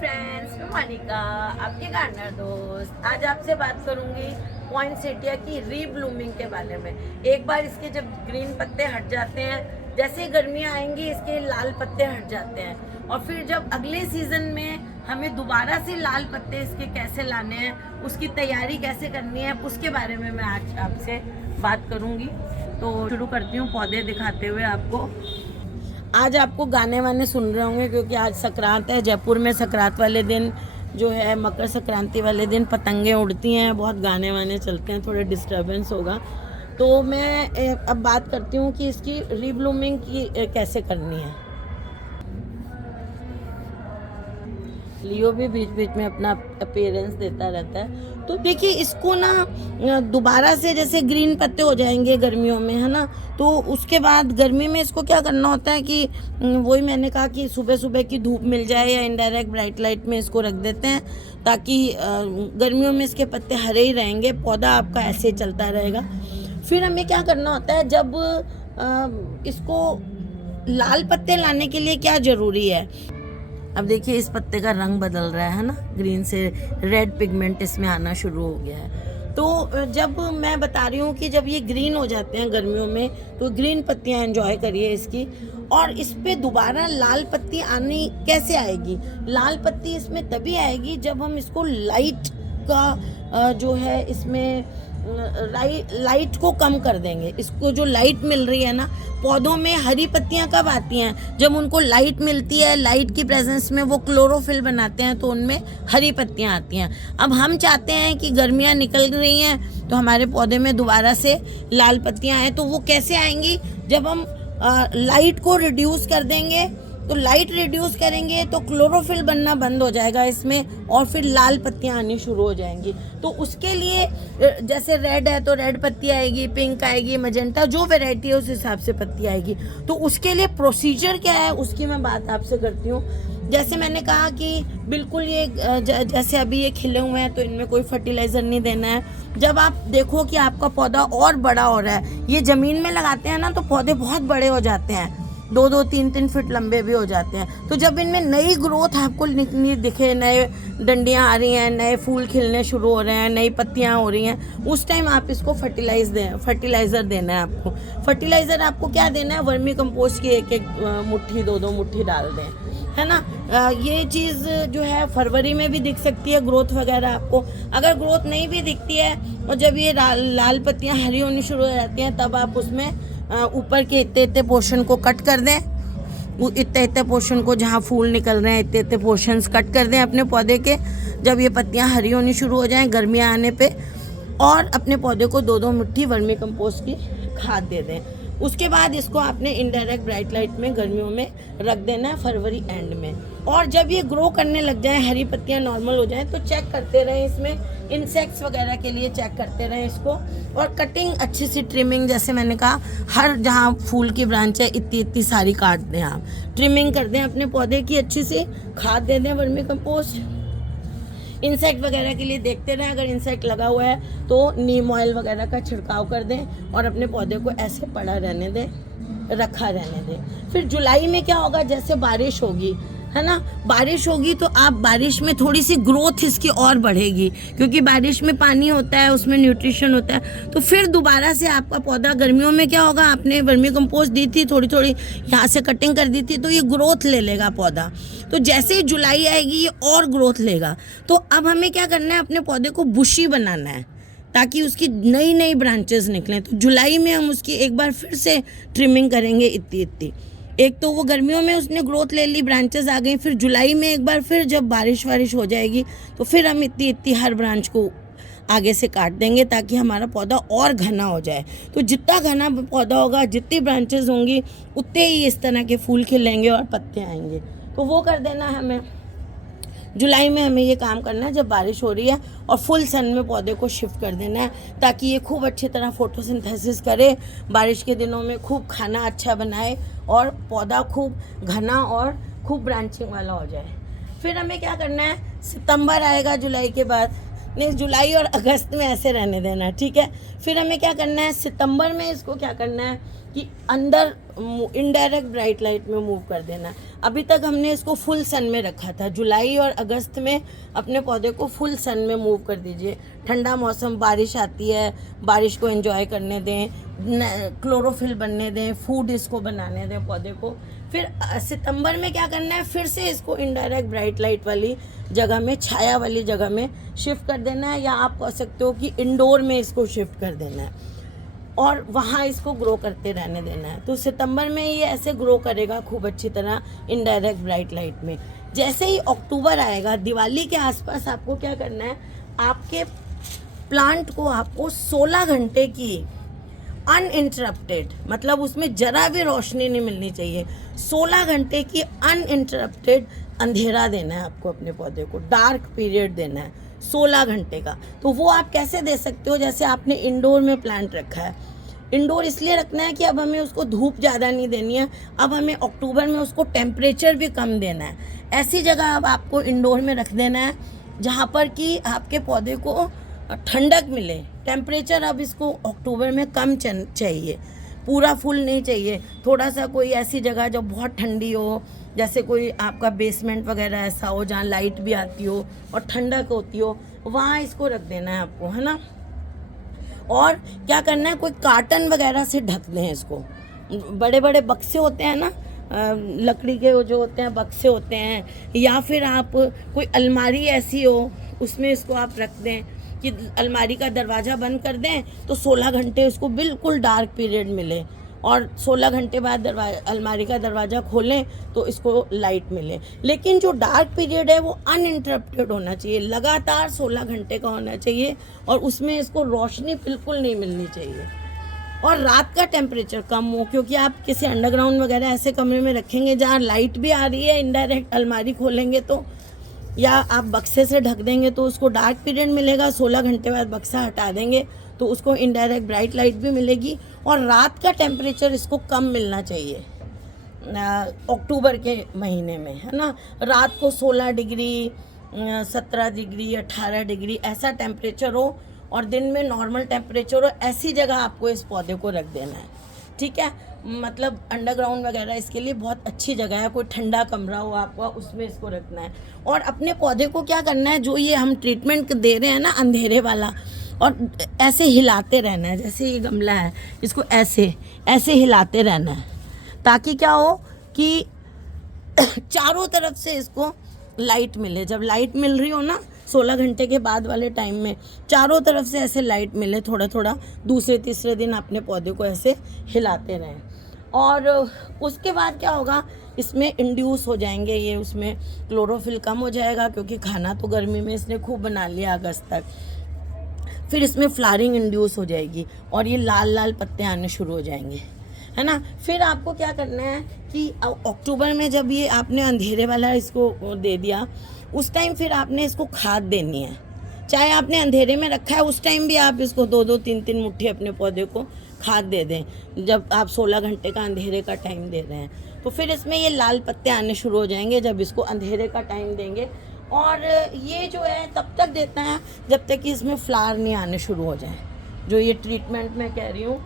Friends, मैं मोनिका, आपके gardener दोस्त। आज आपसे बात करूंगी पॉइंसेटिया की रीब्लूमिंग के बारे में। एक बार इसके जब ग्रीन पत्ते हट जाते हैं, जैसे ही गर्मियाँ आएंगी इसके लाल पत्ते हट जाते हैं, और फिर जब अगले सीजन में हमें दोबारा से लाल पत्ते इसके कैसे लाने हैं, उसकी तैयारी कैसे करनी है, उसके बारे में मैं आज आपसे बात करूंगी। तो शुरू करती हूँ पौधे दिखाते हुए आपको। आज आपको गाने वाने सुन रहे होंगे क्योंकि आज संक्रांत है। जयपुर में संक्रांत वाले दिन जो है, मकर संक्रांति वाले दिन पतंगें उड़ती हैं, बहुत गाने वाने चलते हैं, थोड़े डिस्टर्बेंस होगा। तो मैं अब बात करती हूँ कि इसकी रीब्लूमिंग की कैसे करनी है। लियो भी बीच बीच में अपना अपीयरेंस देता रहता है। तो देखिए, इसको ना दोबारा से जैसे ग्रीन पत्ते हो जाएंगे गर्मियों में, है ना, तो उसके बाद गर्मी में इसको क्या करना होता है कि वही मैंने कहा कि सुबह सुबह की धूप मिल जाए या इनडायरेक्ट ब्राइट लाइट में इसको रख देते हैं, ताकि गर्मियों में इसके पत्ते हरे ही रहेंगे, पौधा आपका ऐसे चलता रहेगा। फिर हमें क्या करना होता है, जब इसको लाल पत्ते लाने के लिए क्या ज़रूरी है। अब देखिए, इस पत्ते का रंग बदल रहा है ना, ग्रीन से रेड पिगमेंट इसमें आना शुरू हो गया है। तो जब मैं बता रही हूँ कि जब ये ग्रीन हो जाते हैं गर्मियों में, तो ग्रीन पत्तियाँ एंजॉय करिए इसकी। और इस पे दोबारा लाल पत्ती आनी कैसे आएगी? लाल पत्ती इसमें तभी आएगी जब हम इसको लाइट का जो है इसमें लाइट को कम कर देंगे। इसको जो लाइट मिल रही है ना, पौधों में हरी पत्तियां कब आती हैं? जब उनको लाइट मिलती है, लाइट की प्रेजेंस में वो क्लोरोफिल बनाते हैं, तो उनमें हरी पत्तियां आती हैं। अब हम चाहते हैं कि गर्मियां निकल रही हैं तो हमारे पौधे में दोबारा से लाल पत्तियां आए। तो वो कैसे आएंगी? जब हम लाइट को रिड्यूस कर देंगे, तो लाइट रिड्यूस करेंगे तो क्लोरोफिल बनना बंद हो जाएगा इसमें, और फिर लाल पत्तियां आनी शुरू हो जाएंगी। तो उसके लिए जैसे रेड है तो रेड पत्ती आएगी, पिंक आएगी, मजेंटा, जो वैरायटी है उस हिसाब से पत्ती आएगी। तो उसके लिए प्रोसीजर क्या है उसकी मैं बात आपसे करती हूँ। जैसे मैंने कहा कि बिल्कुल ये जैसे अभी ये खिले हुए हैं तो इनमें कोई फर्टिलाइज़र नहीं देना है। जब आप देखो कि आपका पौधा और बड़ा हो रहा है, ये ज़मीन में लगाते हैं ना तो पौधे बहुत बड़े हो जाते हैं, 2-2, 3-3 फीट लंबे भी हो जाते हैं। तो जब इनमें नई ग्रोथ आपको दिखे, नए डंडियां आ रही हैं, नए फूल खिलने शुरू हो रहे हैं, नई पत्तियां हो रही हैं, उस टाइम आप इसको फर्टिलाइज़र देना है आपको। फर्टिलाइज़र आपको क्या देना है? वर्मी कंपोस्ट की एक मुट्ठी, 2-2 मुट्ठी डाल दें, है ना। ये चीज़ जो है फरवरी में भी दिख सकती है ग्रोथ वगैरह आपको। अगर ग्रोथ नहीं भी दिखती है और जब ये लाल पत्तियाँ हरी होनी शुरू हो जाती हैं, तब आप उसमें ऊपर के इतने पोर्शन को कट कर दें। इतने पोर्शन को, जहाँ फूल निकल रहे हैं, इतने पोर्शंस कट कर दें अपने पौधे के, जब ये पत्तियाँ हरी होनी शुरू हो जाएं गर्मियाँ आने पे। और अपने पौधे को 2-2 मुट्ठी वर्मी कंपोस्ट की खाद दे दें। उसके बाद इसको आपने इनडायरेक्ट ब्राइट लाइट में गर्मियों में रख देना है, फरवरी एंड में। और जब ये ग्रो करने लग जाए, हरी पत्तियां नॉर्मल हो जाएं, तो चेक करते रहें इसमें इंसेक्ट्स वगैरह के लिए, चेक करते रहें इसको। और कटिंग अच्छी सी, ट्रिमिंग, जैसे मैंने कहा, हर जहाँ फूल की ब्रांच है इतनी सारी काट दें आप, ट्रिमिंग कर दें अपने पौधे की अच्छी सी, खाद दे दें वर्मी कंपोस्ट। इंसेक्ट वगैरह के लिए देखते रहें, अगर इंसेक्ट लगा हुआ है तो नीम ऑयल वगैरह का छिड़काव कर दें और अपने पौधे को ऐसे पड़ा रहने दें, रखा रहने दें। फिर जुलाई में क्या होगा, जैसे बारिश होगी, है ना, बारिश होगी तो आप बारिश में थोड़ी सी ग्रोथ इसकी और बढ़ेगी, क्योंकि बारिश में पानी होता है, उसमें न्यूट्रिशन होता है। तो फिर दोबारा से आपका पौधा, गर्मियों में क्या होगा, आपने वर्मी कंपोस्ट दी थी, थोड़ी थोड़ी यहाँ से कटिंग कर दी थी, तो ये ग्रोथ ले लेगा पौधा। तो जैसे ही जुलाई आएगी ये और ग्रोथ लेगा। तो अब हमें क्या करना है, अपने पौधे को बुशी बनाना है ताकि उसकी नई नई ब्रांचेस निकलें। तो जुलाई में हम उसकी एक बार फिर से ट्रिमिंग करेंगे इतनी। एक तो वो गर्मियों में उसने ग्रोथ ले ली, ब्रांचेस आ गई, फिर जुलाई में एक बार फिर जब बारिश हो जाएगी तो फिर हम इतनी हर ब्रांच को आगे से काट देंगे, ताकि हमारा पौधा और घना हो जाए। तो जितना घना पौधा होगा, जितनी ब्रांचेस होंगी, उतने ही इस तरह के फूल खिलेंगे और पत्ते आएंगे। तो वो कर देना है हमें। जुलाई में हमें ये काम करना है जब बारिश हो रही है, और फुल सन में पौधे को शिफ्ट कर देना है, ताकि ये खूब अच्छी तरह फोटोसिंथेसिस करे, बारिश के दिनों में खूब खाना अच्छा बनाए और पौधा खूब घना और खूब ब्रांचिंग वाला हो जाए। फिर हमें क्या करना है, सितंबर आएगा जुलाई के बाद, नहीं, जुलाई और अगस्त में ऐसे रहने देना, ठीक है। फिर हमें क्या करना है, सितंबर में इसको क्या करना है कि अंदर इनडायरेक्ट ब्राइट लाइट में मूव कर देना है। अभी तक हमने इसको फुल सन में रखा था। जुलाई और अगस्त में अपने पौधे को फुल सन में मूव कर दीजिए। ठंडा मौसम, बारिश आती है, बारिश को एंजॉय करने दें, क्लोरोफिल बनने दें, फूड इसको बनाने दें पौधे को। फिर सितंबर में क्या करना है, फिर से इसको इनडायरेक्ट ब्राइट लाइट वाली जगह में, छाया वाली जगह में शिफ्ट कर देना है, या आप कह सकते हो कि इंडोर में इसको शिफ्ट कर देना है और वहाँ इसको ग्रो करते रहने देना है। तो सितंबर में ये ऐसे ग्रो करेगा खूब अच्छी तरह इनडायरेक्ट ब्राइट लाइट में। जैसे ही अक्टूबर आएगा, दिवाली के आसपास, आपको क्या करना है, आपके प्लांट को आपको 16 घंटे की अनइंटरप्टेड, मतलब उसमें जरा भी रोशनी नहीं मिलनी चाहिए, 16 घंटे की अनइंटरप्टेड अंधेरा देना है आपको अपने पौधे को, डार्क पीरियड देना है 16 घंटे का। तो वो आप कैसे दे सकते हो, जैसे आपने इंडोर में प्लांट रखा है, इंडोर इसलिए रखना है कि अब हमें उसको धूप ज़्यादा नहीं देनी है, अब हमें अक्टूबर में उसको टेम्परेचर भी कम देना है। ऐसी जगह अब आपको इंडोर में रख देना है जहाँ पर कि आपके पौधे को ठंडक मिले। टेम्परेचर अब इसको अक्टूबर में कम चाहिए, पूरा फुल नहीं चाहिए, थोड़ा सा कोई ऐसी जगह जो बहुत ठंडी हो, जैसे कोई आपका बेसमेंट वगैरह ऐसा हो जहाँ लाइट भी आती हो और ठंडक होती हो, वहाँ इसको रख देना है आपको, है ना। और क्या करना है, कोई कार्टन वगैरह से ढक दें इसको। बड़े बड़े बक्से होते हैं ना, लकड़ी के जो होते हैं बक्से होते हैं, या फिर आप कोई अलमारी ऐसी हो उसमें इसको आप रख दें कि अलमारी का दरवाज़ा बंद कर दें तो 16 घंटे उसको बिल्कुल डार्क पीरियड मिले, और 16 घंटे बाद अलमारी का दरवाज़ा खोलें तो इसको लाइट मिले। लेकिन जो डार्क पीरियड है वो अनइंटरप्टेड होना चाहिए, लगातार 16 घंटे का होना चाहिए, और उसमें इसको रोशनी बिल्कुल नहीं मिलनी चाहिए, और रात का टेम्परेचर कम हो, क्योंकि आप किसी अंडरग्राउंड वगैरह ऐसे कमरे में रखेंगे जहाँ लाइट भी आ रही है, इनडायरेक्ट अलमारी खोलेंगे तो, या आप बक्से से ढक देंगे तो उसको डार्क पीरियड मिलेगा, 16 घंटे बाद बक्सा हटा देंगे तो उसको इनडायरेक्ट ब्राइट लाइट भी मिलेगी, और रात का टेम्परेचर इसको कम मिलना चाहिए अक्टूबर के महीने में, है ना। रात को 16 डिग्री, 17 डिग्री, 18 डिग्री ऐसा टेम्परेचर हो, और दिन में नॉर्मल टेम्परेचर हो, ऐसी जगह आपको इस पौधे को रख देना है, ठीक है। मतलब अंडरग्राउंड वगैरह इसके लिए बहुत अच्छी जगह है, कोई ठंडा कमरा हो आपका उसमें इसको रखना है। और अपने पौधे को क्या करना है, जो ये हम ट्रीटमेंट दे रहे हैं ना अंधेरे वाला, और ऐसे हिलाते रहना है, जैसे ये गमला है इसको ऐसे ऐसे हिलाते रहना है, ताकि क्या हो कि चारों तरफ से इसको लाइट मिले। जब लाइट मिल रही हो ना 16 घंटे के बाद वाले टाइम में, चारों तरफ से ऐसे लाइट मिले थोड़ा थोड़ा, दूसरे तीसरे दिन अपने पौधे को ऐसे हिलाते रहें। और उसके बाद क्या होगा, इसमें इंड्यूस हो जाएंगे ये, उसमें क्लोरोफिल कम हो जाएगा, क्योंकि खाना तो गर्मी में इसने खूब बना लिया अगस्त तक। फिर इसमें फ्लावरिंग इंड्यूस हो जाएगी और ये लाल लाल पत्ते आने शुरू हो जाएंगे, है ना। फिर आपको क्या करना है कि अक्टूबर में जब ये आपने अंधेरे वाला इसको दे दिया, उस टाइम फिर आपने इसको खाद देनी है। चाहे आपने अंधेरे में रखा है उस टाइम भी आप इसको 2-2, 3-3 मुट्ठी अपने पौधे को खाद दे दें। जब आप 16 घंटे का अंधेरे का टाइम दे रहे हैं तो फिर इसमें ये लाल पत्ते आने शुरू हो जाएंगे जब इसको अंधेरे का टाइम देंगे। और ये जो है तब तक देता है जब तक कि इसमें फ्लावर नहीं आने शुरू हो जाए, जो ये ट्रीटमेंट मैं कह रही हूँ,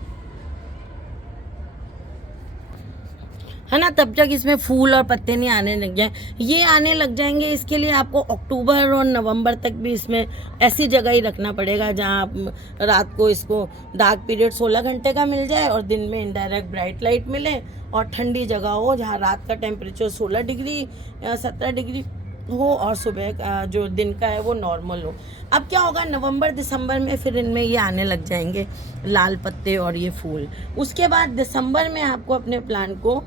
है ना। तब तक इसमें फूल और पत्ते नहीं आने लग जाए। ये आने लग जाएंगे, इसके लिए आपको अक्टूबर और नवंबर तक भी इसमें ऐसी जगह ही रखना पड़ेगा जहाँ आप रात को इसको डार्क पीरियड 16 घंटे का मिल जाए और दिन में इनडायरेक्ट ब्राइट लाइट मिले, और ठंडी जगह हो जहाँ रात का टेम्परेचर 16 डिग्री या 17 डिग्री हो और सुबह जो दिन का है वो नॉर्मल हो। अब क्या होगा, नवंबर दिसंबर में फिर इनमें ये आने लग जाएंगे लाल पत्ते और ये फूल। उसके बाद दिसंबर में आपको अपने प्लांट को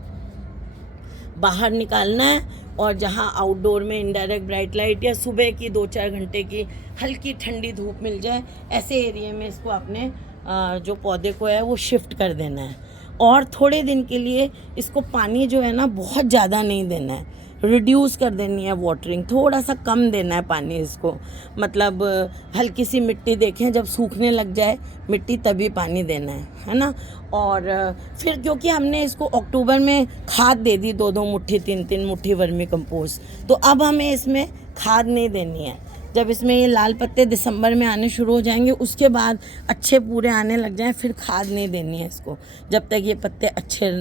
बाहर निकालना है, और जहाँ आउटडोर में इनडायरेक्ट ब्राइट लाइट या सुबह की 2-4 घंटे की हल्की ठंडी धूप मिल जाए, ऐसे एरिया में इसको अपने जो पौधे को है वो शिफ्ट कर देना है। और थोड़े दिन के लिए इसको पानी जो है ना बहुत ज़्यादा नहीं देना है, रिड्यूस कर देनी है वाटरिंग, थोड़ा सा कम देना है पानी इसको। मतलब हल्की सी मिट्टी देखें, जब सूखने लग जाए मिट्टी तभी पानी देना है ना। और फिर क्योंकि हमने इसको अक्टूबर में खाद दे दी 2-2 मुट्ठी 3-3 मुट्ठी वर्मी कंपोस्ट, तो अब हमें इसमें खाद नहीं देनी है। जब इसमें ये लाल पत्ते दिसंबर में आने शुरू हो जाएंगे, उसके बाद अच्छे पूरे आने लग जाएं, फिर खाद नहीं देनी है इसको जब तक ये पत्ते अच्छे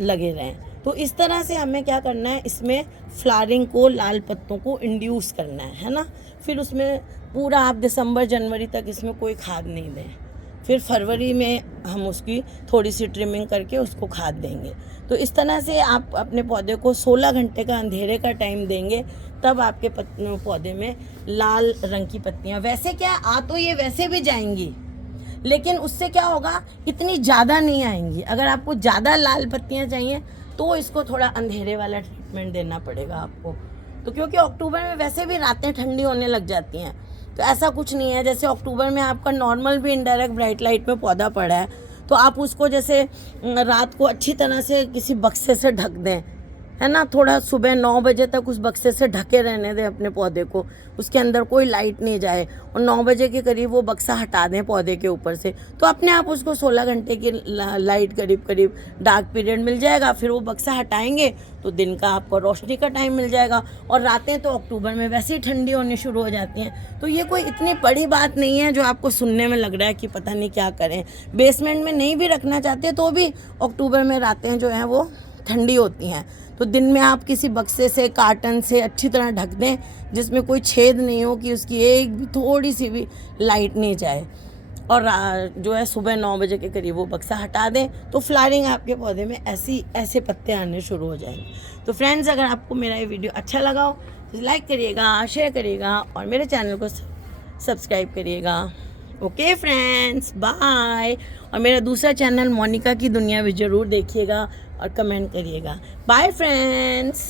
लगे रहें। तो इस तरह से हमें क्या करना है, इसमें फ्लावरिंग को, लाल पत्तों को इंड्यूस करना है ना। फिर उसमें पूरा आप दिसंबर जनवरी तक इसमें कोई खाद नहीं दें, फिर फरवरी में हम उसकी थोड़ी सी ट्रिमिंग करके उसको खाद देंगे। तो इस तरह से आप अपने पौधे को 16 घंटे का अंधेरे का टाइम देंगे, तब आपके पौधे में लाल रंग की पत्तियाँ, वैसे क्या आ तो ये वैसे भी जाएंगी, लेकिन उससे क्या होगा, इतनी ज़्यादा नहीं आएंगी। अगर आपको ज़्यादा लाल पत्तियाँ चाहिए तो इसको थोड़ा अंधेरे वाला ट्रीटमेंट देना पड़ेगा आपको। तो क्योंकि अक्टूबर में वैसे भी रातें ठंडी होने लग जाती हैं, तो ऐसा कुछ नहीं है। जैसे अक्टूबर में आपका नॉर्मल भी इनडायरेक्ट ब्राइट लाइट में पौधा पड़ा है, तो आप उसको जैसे रात को अच्छी तरह से किसी बक्से से ढक दें, है ना। थोड़ा सुबह 9 बजे तक उस बक्से से ढके रहने दें अपने पौधे को, उसके अंदर कोई लाइट नहीं जाए, और 9 बजे के करीब वो बक्सा हटा दें पौधे के ऊपर से, तो अपने आप उसको 16 घंटे की लाइट करीब डार्क पीरियड मिल जाएगा। फिर वो बक्सा हटाएंगे तो दिन का आपको रोशनी का टाइम मिल जाएगा। और रातें तो अक्टूबर में वैसे ही ठंडी होनी शुरू हो जाती हैं, तो ये कोई इतनी बड़ी बात नहीं है जो आपको सुनने में लग रहा है कि पता नहीं क्या करें। बेसमेंट में नहीं भी रखना चाहते तो भी अक्टूबर में रातें जो हैं वो ठंडी होती हैं, तो दिन में आप किसी बक्से से, कार्टन से अच्छी तरह ढक दें, जिसमें कोई छेद नहीं हो कि उसकी एक भी थोड़ी सी भी लाइट नहीं जाए, और जो है सुबह 9 बजे के करीब वो बक्सा हटा दें, तो फ्लावरिंग आपके पौधे में ऐसे पत्ते आने शुरू हो जाएंगे। तो फ्रेंड्स, अगर आपको मेरा ये वीडियो अच्छा लगा हो तो लाइक करिएगा, शेयर करिएगा और मेरे चैनल को सब्सक्राइब करिएगा। Okay friends, bye. और मेरा दूसरा चैनल मोनिका की दुनिया भी ज़रूर देखिएगा और कमेंट करिएगा। Bye friends.